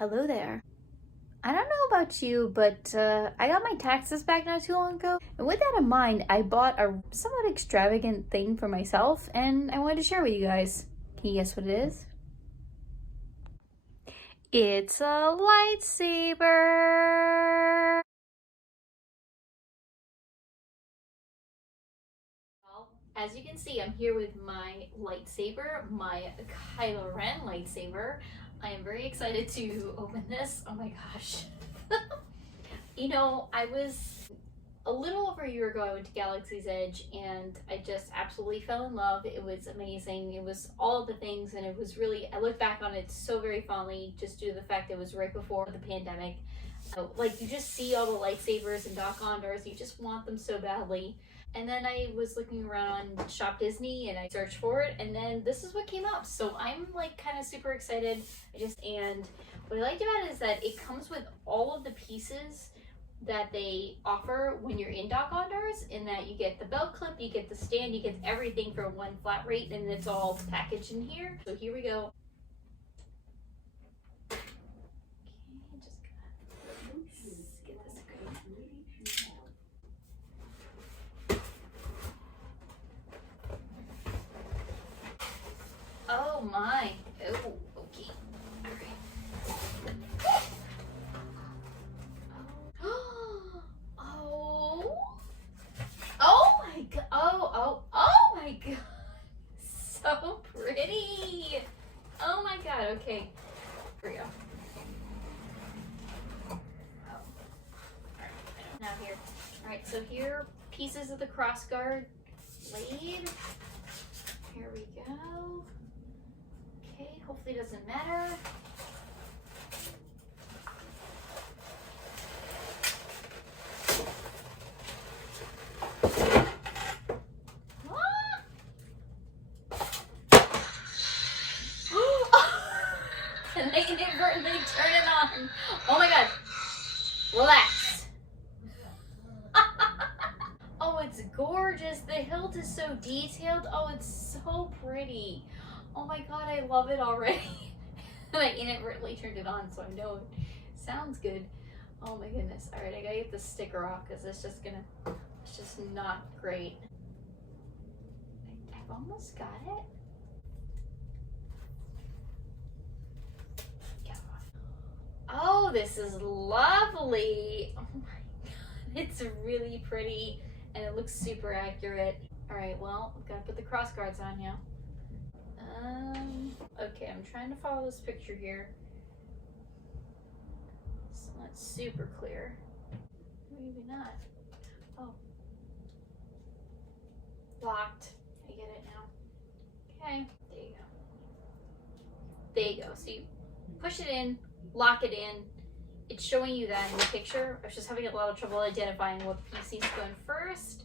Hello there. I don't know about you, but I got my taxes back not too long ago. And with that in mind, I bought a somewhat extravagant thing for myself and I wanted to share with you guys. Can you guess what it is? It's a lightsaber! Well, as you can see, I'm here with my lightsaber, my Kylo Ren lightsaber. I am very excited to open this. Oh my gosh. You know, I was a little over a year ago, I went to Galaxy's Edge and I just absolutely fell in love. It was amazing. It was all the things, and it was really, I look back on it so very fondly just due to the fact that it was right before the pandemic. So, like, you just see all the lightsabers and Doc-Ondars, you just want them so badly. And then I was looking around on Shop Disney and I searched for it, and then this is what came up. So I'm like kind of super excited. And what I liked about it is that it comes with all of the pieces that they offer when you're in Doc-Ondars, in that you get the belt clip, you get the stand, you get everything for one flat rate, and it's all packaged in here. So here we go. Okay, just get this going. Oh my. Oh, okay. All right. Oh my god. Oh my god. So pretty. Oh my god. Okay. Here we go. Oh. Alright. Now here. Alright, so here are pieces of the crossguard laid. Here we go. Okay, hopefully it doesn't matter. And they inadvertently turn it on. Oh my god. Relax. Oh, it's gorgeous. The hilt is so detailed. Oh, it's so pretty. Oh my god, I love it already. And I inadvertently turned it on, so I know it sounds good. Oh my goodness. Alright, I gotta get the sticker off because it's just not great. I've almost got it. Oh, this is lovely. Oh my god, it's really pretty and it looks super accurate. All right, well, I've got to put the cross guards on now. Okay, I'm trying to follow this picture here. It's not super clear. Maybe not. Oh. Locked. I get it now. Okay, there you go. There you go. So you push it in, lock it in. It's showing you that in the picture. I was just having a lot of trouble identifying what piece needs to go in first.